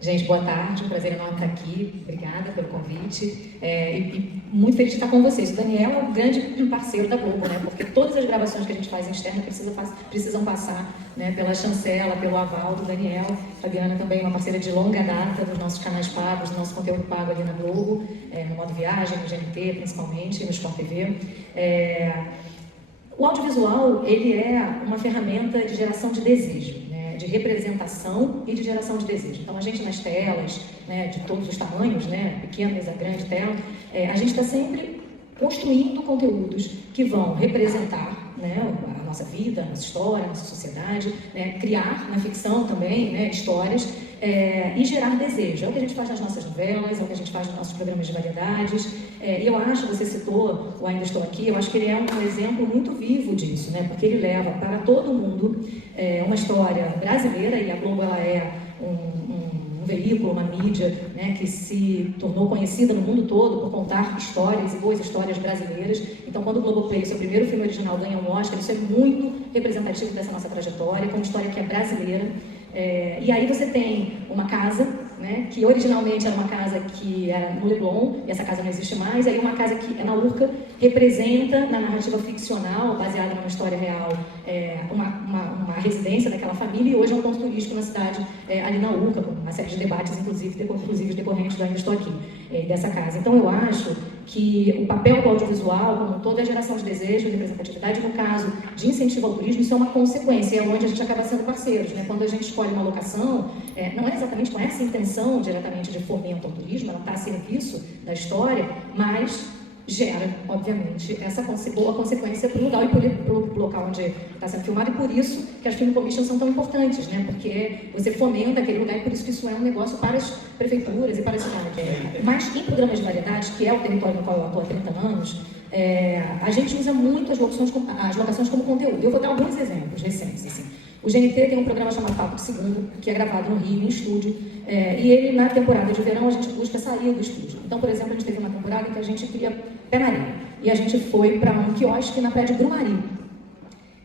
Gente, boa tarde, um prazer enorme estar aqui, obrigada pelo convite, e muito feliz de estar com vocês. O Daniel é um grande parceiro da Globo, né, porque todas as gravações que a gente faz em externa precisam passar, né, pela chancela, pelo aval do Daniel. Fabiana também é uma parceira de longa data dos nossos canais pagos, do nosso conteúdo pago ali na Globo, no Modo Viagem, no GNT principalmente, no Sport TV. O audiovisual, ele é uma ferramenta de geração de desejo, né, de representação e de geração de desejo. Então, a gente nas telas, né, de todos os tamanhos, né, pequena, mesa grande, tela, a gente está sempre construindo conteúdos que vão representar, né, a nossa vida, a nossa história, a nossa sociedade, né, criar na ficção também, né, histórias, e gerar desejo. É o que a gente faz nas nossas novelas, é o que a gente faz nos nossos programas de variedades. E eu acho, você citou o Ainda Estou Aqui, eu acho que ele é um exemplo muito vivo disso, né? Porque ele leva para todo mundo uma história brasileira, e a Globo ela é um veículo, uma mídia, né, que se tornou conhecida no mundo todo por contar histórias e boas histórias brasileiras. Então, quando o Globoplay, seu primeiro filme original, ganha um Oscar, isso é muito representativo dessa nossa trajetória, com uma história que é brasileira. E aí você tem uma casa, né, que originalmente era uma casa que era no Leblon, e essa casa não existe mais, aí uma casa que é na Urca, representa na narrativa ficcional, baseada numa história real, uma residência daquela família, e hoje é um ponto turístico na cidade, ali na Urca, com uma série de debates, inclusive decorrentes do Ainda Estou Aqui, dessa casa. Então eu acho que o papel do audiovisual, como toda a geração de desejo e representatividade, no caso de incentivo ao turismo, isso é uma consequência, é onde a gente acaba sendo parceiros, né? Quando a gente escolhe uma locação, não é exatamente com essa intenção diretamente de fomento ao turismo, ela está a serviço da história, mas gera, obviamente, essa boa consequência para o lugar e para o local onde está sendo filmado, e por isso que as film commissions são tão importantes, né? Porque você fomenta aquele lugar, e por isso que isso é um negócio para as prefeituras e para as cidades. Mas em programas de variedade, que é o território no qual eu atuo há 30 anos, a gente usa muito as locações como conteúdo. Eu vou dar alguns exemplos recentes, assim. O GNT tem um programa chamado Papo de Segundo, que é gravado no Rio, em estúdio, e ele, na temporada de verão, a gente busca sair do estúdio. Então, por exemplo, a gente teve uma temporada em que a gente queria pé na areia, e a gente foi para um quiosque na praia de Grumari.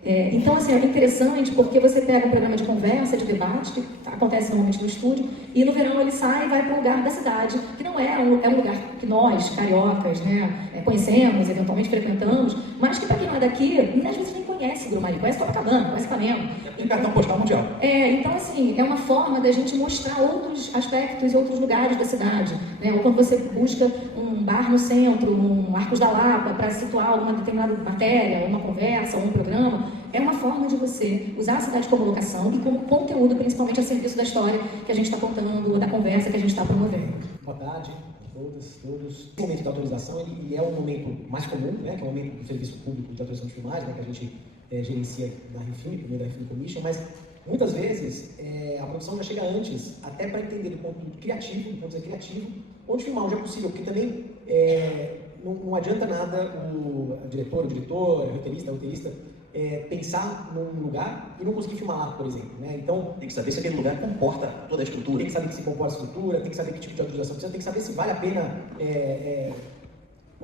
Então, assim, é interessante porque você pega um programa de conversa, de debate, que acontece normalmente no estúdio, e no verão ele sai e vai para um lugar da cidade, que não é um lugar que nós, cariocas, né, conhecemos, eventualmente frequentamos, mas que para quem não é daqui, às vezes nem conhece Grumari, conhece Copacabana, conhece Ipanema. E cartão postal mundial. Então, assim, é uma forma da gente mostrar outros aspectos e outros lugares da cidade, né? Ou quando você busca um bar no centro, um Arcos da Lapa, para situar alguma determinada matéria, uma conversa, ou um programa, é uma forma de você usar a cidade como locação e como conteúdo, principalmente a serviço da história que a gente está contando, da conversa que a gente está promovendo. Boa tarde a todos. O momento da autorização ele é o momento mais comum, né, que é o momento do serviço público de autorização de filmagem, né, que a gente gerencia na Refilme, primeiro da Refilme Commission, mas muitas vezes a produção já chega antes, até para entender do ponto criativo, vamos dizer criativo, onde filmar, onde é possível, porque também não adianta nada o diretor, o roteirista, pensar num lugar e não conseguir filmar lá, por exemplo, né? Então, tem que saber se aquele lugar comporta toda a estrutura, tem que saber se comporta a estrutura, tem que saber que tipo de autorização precisa, tem que saber se vale a pena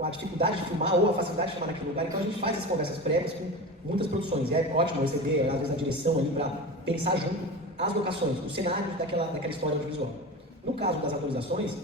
a dificuldade de filmar ou a facilidade de filmar naquele lugar. Então a gente faz essas conversas prévias com muitas produções, e é ótimo receber, às vezes, a direção ali para pensar junto as locações, os cenários daquela história audiovisual. No caso das autorizações,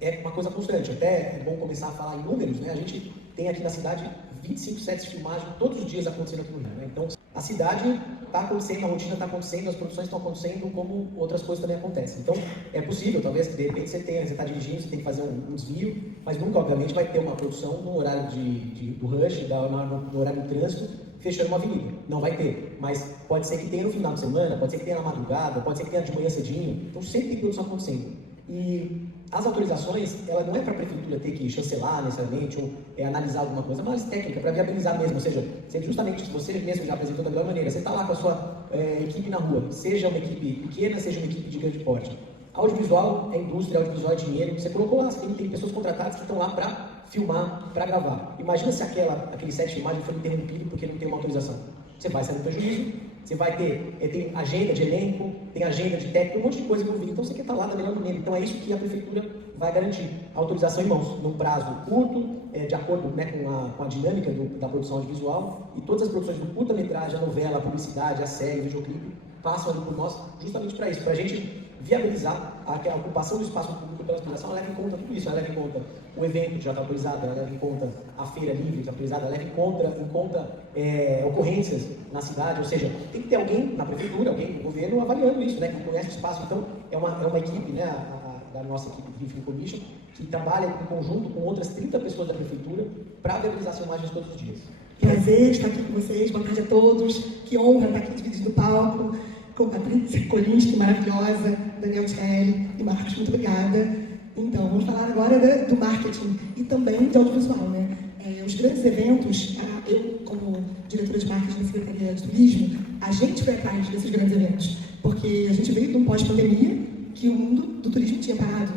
é uma coisa constante, até é bom começar a falar em números, né? A gente tem aqui na cidade 25 sets de filmagem todos os dias acontecendo aqui no Rio, né? Então, a cidade está acontecendo, a rotina está acontecendo, as produções estão acontecendo, como outras coisas também acontecem. Então, é possível, talvez, de repente você está dirigindo, você tem que fazer um desvio, mas nunca, obviamente, vai ter uma produção no horário do rush, no horário do trânsito, fechando uma avenida. Não vai ter, mas pode ser que tenha no final de semana, pode ser que tenha na madrugada, pode ser que tenha de manhã cedinho. Então, sempre tem produção acontecendo. E as autorizações, ela não é para a prefeitura ter que chancelar necessariamente ou analisar alguma coisa, mas técnica, para viabilizar mesmo, ou seja, justamente se você mesmo já apresentou da melhor maneira, você está lá com a sua equipe na rua, seja uma equipe pequena, seja uma equipe de grande porte. Audiovisual é indústria, audiovisual é dinheiro, você colocou lá, você tem pessoas contratadas que estão lá para filmar, para gravar. Imagina se aquele set de filmagem foi interrompido porque não tem uma autorização. Você vai sair no prejuízo, você vai tem agenda de elenco, tem agenda de técnico, um monte de coisa envolvida, então você quer estar lá da melhor maneira. Então é isso que a prefeitura vai garantir, a autorização em mãos, num prazo curto, de acordo, né, com a dinâmica da produção audiovisual, e todas as produções do curta-metragem, a novela, a publicidade, a série, o videoclipe, passam ali por nós justamente para isso, para a gente viabilizar a ocupação do espaço público pela exposição, ela leva em conta tudo isso, ela leva em conta o evento que já está autorizado, ela leva em conta a feira livre que está autorizada, ela leva em conta ocorrências na cidade, ou seja, tem que ter alguém na prefeitura, alguém no governo avaliando isso, né, que conhece o espaço. Então, é uma equipe, né, da nossa equipe de Refin Commission, que trabalha em conjunto com outras 30 pessoas da prefeitura para a viabilização de imagens todos os dias. Prazer estar aqui com vocês, boa tarde a todos, que honra estar aqui dividindo o palco com Patrícia Kolinski, maravilhosa, Daniel Tchelle e Marcos, muito obrigada. Então, vamos falar agora do marketing e também de audiovisual, né? Os grandes eventos, eu como diretora de marketing da Secretaria de Turismo, a gente foi atrás desses grandes eventos, porque a gente veio de um pós-pandemia que o mundo do turismo tinha parado.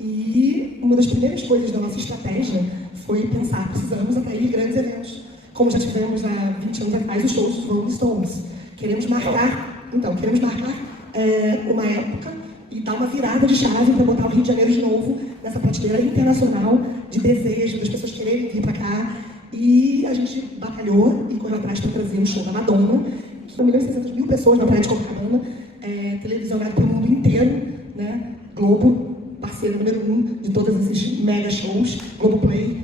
E uma das primeiras coisas da nossa estratégia foi pensar, precisamos atrair grandes eventos, como já tivemos há 20 anos atrás os shows dos Rolling Stones. Queremos marcar uma época e dar uma virada de chave para botar o Rio de Janeiro de novo nessa prateleira internacional de desejo, das pessoas quererem vir para cá. E a gente batalhou e correu atrás para trazer o show da Madonna, que 1.600.000 pessoas na praia de Copacabana, televisionado para o mundo inteiro, né? Globo, parceiro número 1 de todos esses mega shows, Globoplay,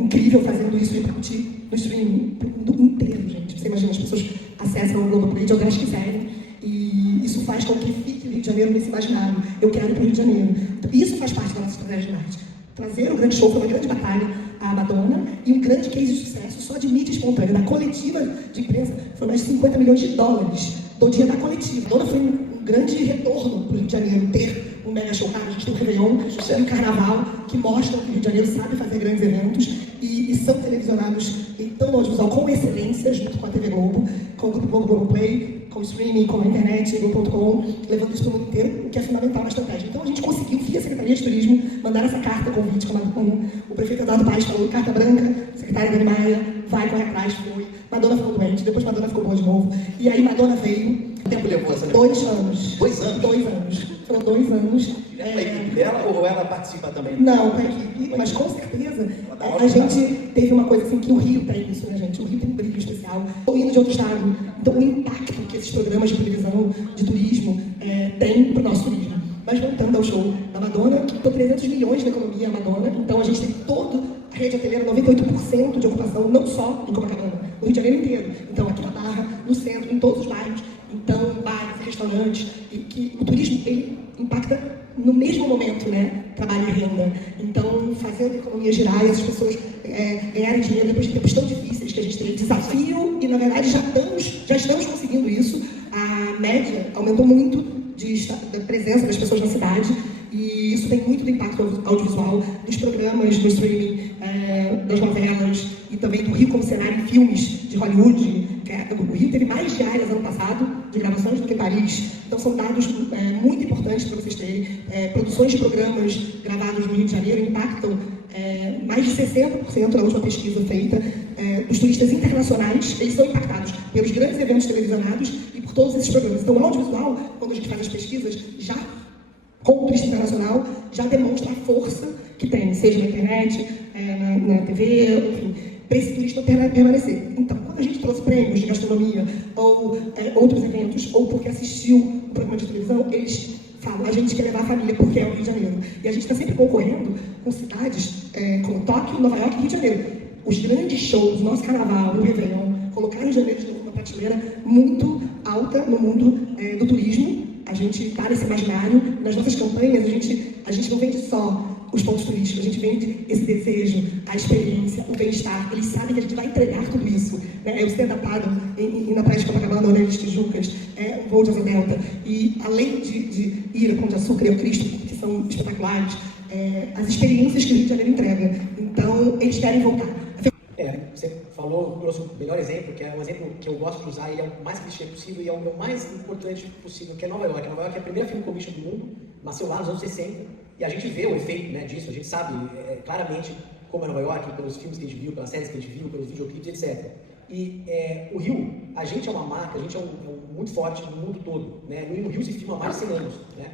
incrível fazendo isso e repercutir no streaming para o mundo inteiro, gente. Você imagina, as pessoas acessam o Globoplay de onde elas quiserem e isso faz com que fique o Rio de Janeiro nesse imaginário. Eu quero ir para o Rio de Janeiro. Então, isso faz parte da nossa estratégia de marketing. Trazer o grande show foi uma grande batalha, a Madonna, e um grande case de sucesso só de mídia espontânea. Da coletiva de imprensa foi mais de $50 milhões do dia da coletiva. Madonna foi um grande retorno para o Rio de Janeiro ter um mega show. Cara, a gente tem o Réveillon e o Carnaval, que mostram que o Rio de Janeiro sabe fazer grandes eventos e são televisionados então no audiovisual com excelência, junto com a TV Globo, com o Grupo Globo, Globoplay, com o streaming, com a internet, Globo.com, levando isso para o mundo inteiro, o que é fundamental na estratégia. Então a gente conseguiu, via Secretaria de Turismo, mandar essa carta convite com a Madonna. O prefeito Eduardo Paes falou, carta branca, secretária Dani Maia, vai correr atrás, foi. Madonna ficou doente, depois Madonna ficou boa de novo. E aí Madonna veio. Quanto tempo levou essa? 2 anos. 2 anos? 2 anos. Foram 2 anos. Com a equipe dela ou ela participa também? Não, com a equipe, mas com certeza a gente teve uma coisa assim que o Rio tem isso, né, gente? O Rio tem um brilho especial. Estou indo de outro estado, então o impacto que esses programas de televisão, de turismo, têm para o nosso turismo. Mas voltando ao show da Madonna, que deu 300 milhões na economia, a Madonna, então a gente tem toda a rede hoteleira, 98% de ocupação, não só em Copacabana, no Rio de Janeiro inteiro. Então aqui na Barra, no centro, em todos os bairros, então bares, restaurantes, e que o turismo ele impacta no mesmo momento, né? Trabalho e renda. Então, fazendo a economia girar e as pessoas ganharem dinheiro depois de tempos tão difíceis que a gente tem desafio e, na verdade, já estamos conseguindo isso. A média aumentou muito da presença das pessoas na cidade e isso tem muito do impacto audiovisual nos programas, no streaming, das novelas e também do Rio como cenário em filmes de Hollywood. O Rio teve mais diárias ano passado de gravações do que Paris. Então são dados muito importantes para vocês terem. Produções de programas gravados no Rio de Janeiro impactam mais de 60% na última pesquisa feita. Dos turistas internacionais, eles são impactados pelos grandes eventos televisionados e por todos esses programas. Então o audiovisual, quando a gente faz as pesquisas, já com o turista internacional, já demonstra a força que tem, seja na internet, na TV, enfim, para esse turista permanecer. Então, quando a gente trouxe prêmios de gastronomia ou outros eventos, ou porque assistiu um programa de televisão, eles falam, a gente quer levar a família porque é o Rio de Janeiro. E a gente está sempre concorrendo com cidades como Tóquio, Nova York e Rio de Janeiro. Os grandes shows, nosso carnaval, o Réveillon, colocar o Rio de Janeiro de novo numa prateleira muito alta no mundo do turismo. A gente está nesse imaginário, nas nossas campanhas, a gente não vende só os pontos turísticos, a gente vende esse desejo, a experiência, o bem-estar. Eles sabem que a gente vai entregar tudo isso. Né? O stand-up paddle na praia de Copacabana, Orelha de Tijucas, o voo de Asa Delta. E além de ir a Pão de Açúcar e ao Cristo, que são espetaculares, as experiências que o Rio de Janeiro entrega. Então, eles querem voltar. Você falou, trouxe o melhor exemplo, que é um exemplo que eu gosto de usar, e é o mais clichê possível, e é o meu mais importante possível, que é Nova York. Nova York é a primeira film commission do mundo, nasceu lá nos anos 60, e a gente vê o efeito, né, disso, a gente sabe claramente como é Nova York, pelos filmes que a gente viu, pelas séries que a gente viu, pelos videoclipes, etc. E o Rio, a gente é uma marca, a gente é muito forte no mundo todo, né? No Rio se filma há mais de 100 anos, né?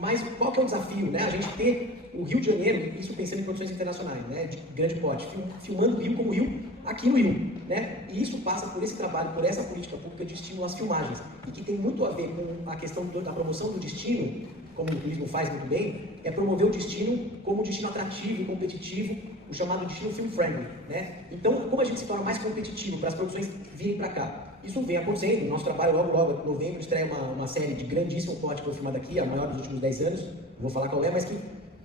Mas qual que é o desafio, né? A gente ter o Rio de Janeiro, isso pensando em produções internacionais, né? De grande porte, filmando o Rio como Rio, aqui no Rio, né? E isso passa por esse trabalho, por essa política pública de estímulo às filmagens, e que tem muito a ver com a questão da promoção do destino, como o turismo faz muito bem, é promover o destino como um destino atrativo e competitivo, o chamado destino film-friendly, né? Então, como a gente se torna mais competitivo para as produções virem para cá? Isso vem acontecendo, nosso trabalho logo, em novembro, estreia uma série de grandíssimo porte que foi filmada aqui, a maior dos últimos 10 anos, não vou falar qual é, mas que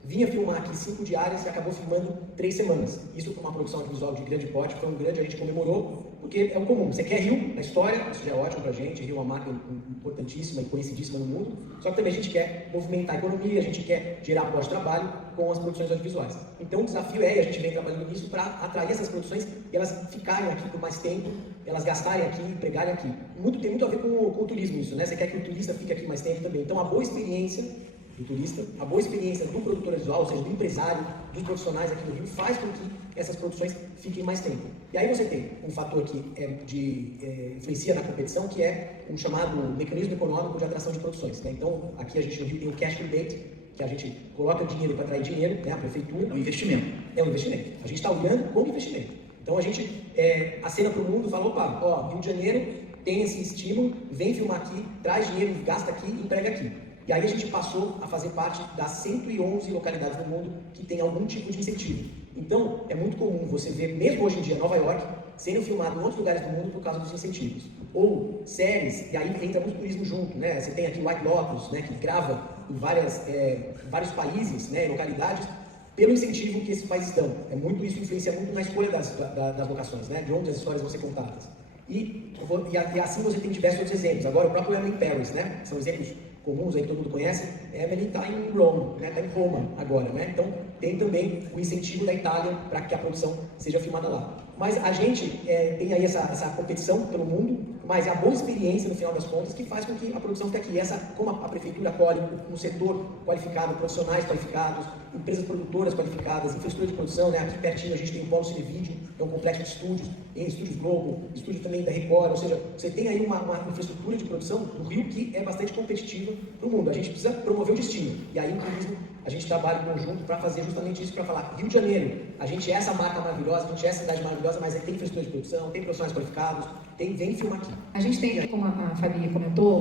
vinha filmar aqui 5 diárias e acabou filmando 3 semanas. Isso foi uma produção audiovisual de grande porte, foi um grande, a gente comemorou, porque é o comum. Você quer Rio na história, isso já é ótimo pra gente, Rio é uma marca importantíssima e conhecidíssima no mundo, só que também a gente quer movimentar a economia, a gente quer gerar pós-trabalho com as produções audiovisuais. Então o desafio é, e a gente vem trabalhando nisso, para atrair essas produções e elas ficarem aqui por mais tempo, elas gastarem aqui, empregarem aqui. Tem muito a ver com o turismo isso, né? Você quer que o turista fique aqui mais tempo também. Então a boa experiência do turista, a boa experiência do produtor visual, ou seja, do empresário, dos profissionais aqui no Rio, faz com que essas produções fiquem mais tempo. E aí você tem um fator que influencia na competição, que é um chamado mecanismo econômico de atração de produções, né? Então, aqui a gente no Rio tem o cash rebate, que a gente coloca dinheiro para atrair dinheiro, né? A prefeitura. É um investimento. É um investimento. A gente está olhando como investimento. Então, a gente acena para o mundo e fala, opa, ó, Rio de Janeiro tem esse estímulo, vem filmar aqui, traz dinheiro, gasta aqui, emprega aqui. E aí a gente passou a fazer parte das 111 localidades do mundo que tem algum tipo de incentivo. Então, é muito comum você ver, mesmo hoje em dia, Nova York, sendo filmado em outros lugares do mundo por causa dos incentivos. Ou séries, e aí entra muito turismo junto, né? Você tem aqui o White Lotus, né, que grava em vários países, né, localidades, pelo incentivo que esses países dão. Isso influencia muito na escolha das locações, né, de onde as histórias vão ser contadas. E assim você tem diversos outros exemplos. Agora, o próprio Emily in Paris, né, são exemplos comuns aí que todo mundo conhece. Emily está em Rome, né, está em Roma agora, né? Então tem também o incentivo da Itália para que a produção seja filmada lá. Mas a gente tem aí essa competição pelo mundo, mas é a boa experiência no final das contas que faz com que a produção fique aqui. Como a prefeitura acolhe um setor qualificado, profissionais qualificados, empresas produtoras qualificadas, infraestrutura de produção, né? Aqui pertinho a gente tem o Polo Cinevídeo, que é um complexo de estúdios, tem estúdios Globo, estúdio também da Record, ou seja, você tem aí uma infraestrutura de produção no Rio que é bastante competitiva para o mundo. A gente precisa promover o destino, e aí o turismo, a gente trabalha em conjunto para fazer justamente isso, para falar, Rio de Janeiro, a gente é essa marca maravilhosa, a gente é essa cidade maravilhosa, mas tem infraestrutura de produção, tem profissionais qualificados, vem filmar aqui. A gente tem, como a Fabi comentou,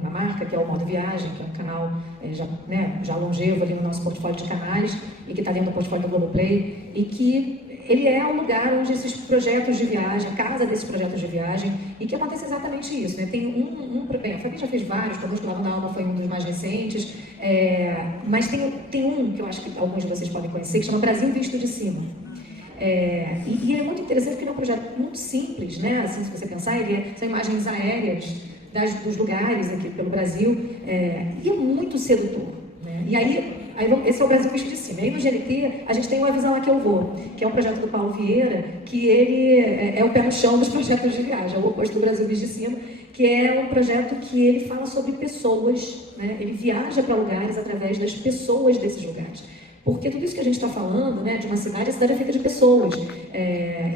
uma marca que é o Modo Viagem, que é um canal já longevo ali no nosso portfólio de canais e que está dentro do portfólio do Globoplay, e que ele é o lugar onde esses projetos de viagem, a casa desses projetos de viagem, e que acontece exatamente isso, né? Tem bem, a Fabi já fez vários, conosco Lavando a Alma foi um dos mais recentes, mas tem um que eu acho que alguns de vocês podem conhecer, que chama Brasil Visto de Cima. E é muito interessante porque ele é um projeto muito simples, né? Assim, se você pensar, são imagens aéreas dos lugares aqui pelo Brasil, e é muito sedutor, né? E aí esse é o Brasil Visto de Cima. Aí no GNT a gente tem o Avisa Lá Que Eu Vou, que é um projeto do Paulo Vieira, que ele é o pé no chão dos projetos de viagem, é o oposto do Brasil Visto de Cima, que é um projeto que ele fala sobre pessoas, né? Ele viaja para lugares através das pessoas desses lugares. Porque tudo isso que a gente está falando, né, de uma cidade, a cidade é feita de pessoas.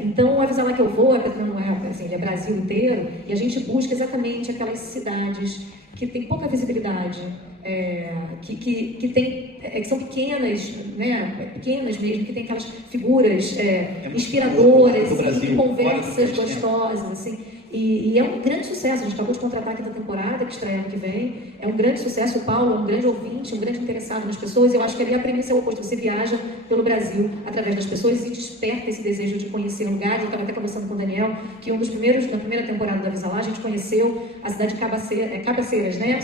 Então, o Avisa Lá Que Eu Vou, ele é Brasil inteiro, e a gente busca exatamente aquelas cidades que têm pouca visibilidade, que são pequenas, né, pequenas mesmo, que tem aquelas figuras inspiradoras, e conversas gostosas, assim. E é um grande sucesso, a gente acabou de contratar aqui da temporada, que estreia ano que vem, é um grande sucesso, o Paulo é um grande ouvinte, um grande interessado nas pessoas, eu acho que ali a premissa é o oposto, você viaja pelo Brasil através das pessoas e desperta esse desejo de conhecer lugares. Eu estava até conversando com o Daniel, que na primeira temporada da Avisa Lá, a gente conheceu a cidade de Cabaceiras, né,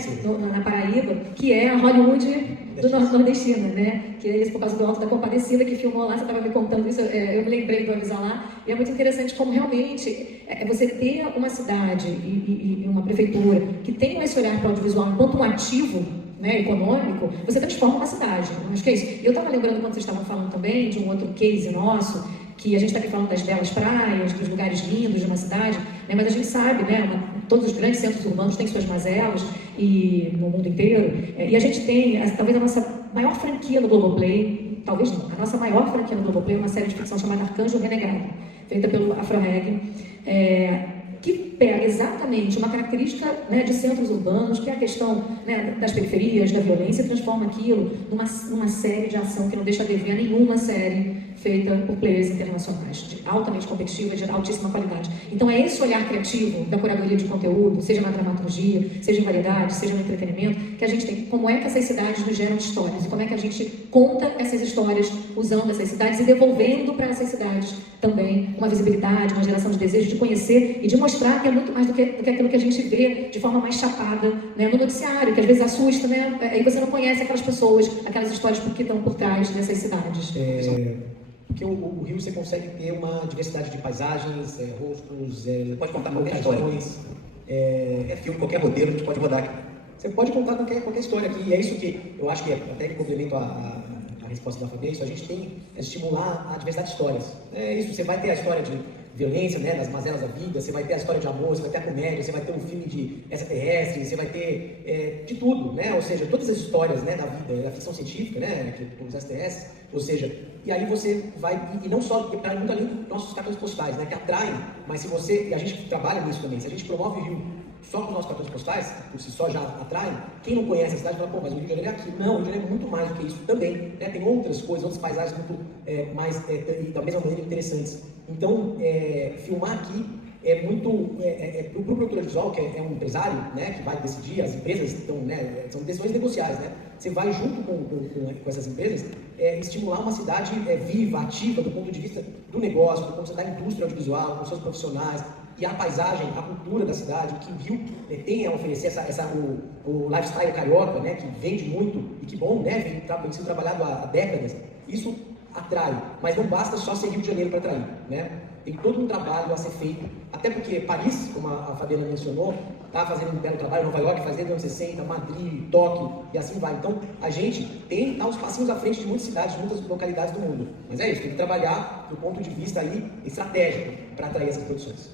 na Paraíba, que é a Hollywood do nordestina, né, que é isso por causa do Alto da Compadecida, que filmou lá, você estava me contando isso, eu me lembrei do Avisa Lá, e é muito interessante como realmente você ter uma cidade e uma prefeitura que tenham esse olhar para o audiovisual enquanto um ativo, né, econômico, você transforma uma cidade. Acho que é isso. Eu estava lembrando quando vocês estavam falando também de um outro case nosso, que a gente está aqui falando das belas praias, dos lugares lindos de uma cidade, né, mas a gente sabe, né, todos os grandes centros urbanos têm suas mazelas, e no mundo inteiro, e a gente tem, talvez a nossa maior franquia no Globoplay, talvez não, a nossa maior franquia no Globoplay é uma série de ficção chamada Arcanjo Renegado, feita pelo Afroreg, que pega exatamente uma característica, né, de centros urbanos, que é a questão, né, das periferias, da violência, e transforma aquilo numa série de ação que não deixa a dever a nenhuma série feita por players internacionais, altamente competitiva, de altíssima qualidade. Então é esse olhar criativo da curadoria de conteúdo, seja na dramaturgia, seja em variedade, seja no entretenimento, que a gente tem. Como é que essas cidades nos geram histórias e como é que a gente conta essas histórias usando essas cidades e devolvendo para essas cidades também uma visibilidade, uma geração de desejo de conhecer e de mostrar que é muito mais do que aquilo que a gente vê de forma mais chapada, né, no noticiário, que às vezes assusta, né? Aí você não conhece aquelas pessoas, aquelas histórias que estão por trás dessas cidades. Porque o Rio você consegue ter uma diversidade de paisagens, rostos, pode contar qualquer história. Filme, qualquer roteiro, a gente pode rodar aqui. Você pode contar qualquer história aqui, e é isso que eu acho que até que complemento a resposta da Fabi, isso a gente tem que estimular a diversidade de histórias. É isso, você vai ter a história de violência, né, das mazelas da vida, você vai ter a história de amor, você vai ter a comédia, você vai ter um filme de extraterrestre, você vai ter de tudo, né, ou seja, todas as histórias, né, da vida, da ficção científica, né, os extraterrestres, ou seja, e aí você vai, e não só, para muito além dos nossos cartões postais, né, que atraem, mas se você, e a gente trabalha nisso também, se a gente promove o Rio só com os nossos cartões postais, por si só já atraem, quem não conhece a cidade fala, pô, mas o Rio de Janeiro é aqui. Não, o Rio de Janeiro é muito mais do que isso também, né? Tem outras coisas, outras paisagens muito mais, da mesma maneira, interessantes. Então, filmar aqui é muito, para o produtor visual, que é um empresário, né, que vai decidir, as empresas estão, né, são decisões negociais, né? Você vai junto com essas empresas estimular uma cidade viva, ativa, do ponto de vista do negócio, do ponto de vista da indústria audiovisual, com seus profissionais, e a paisagem, a cultura da cidade, o que o Rio tem a oferecer, o lifestyle carioca, né, que vende muito e que bom, né, vem sendo trabalhado há décadas, isso atrai, mas não basta só ser Rio de Janeiro para atrair, né? Tem todo um trabalho a ser feito, até porque Paris, como a Fabiana mencionou, está fazendo um belo trabalho, Nova York faz desde os anos 60, Madrid, Tóquio e assim vai. Então, a gente tem que estar uns passinhos à frente de muitas cidades, de muitas localidades do mundo. Mas é isso, tem que trabalhar do ponto de vista aí estratégico para atrair essas produções.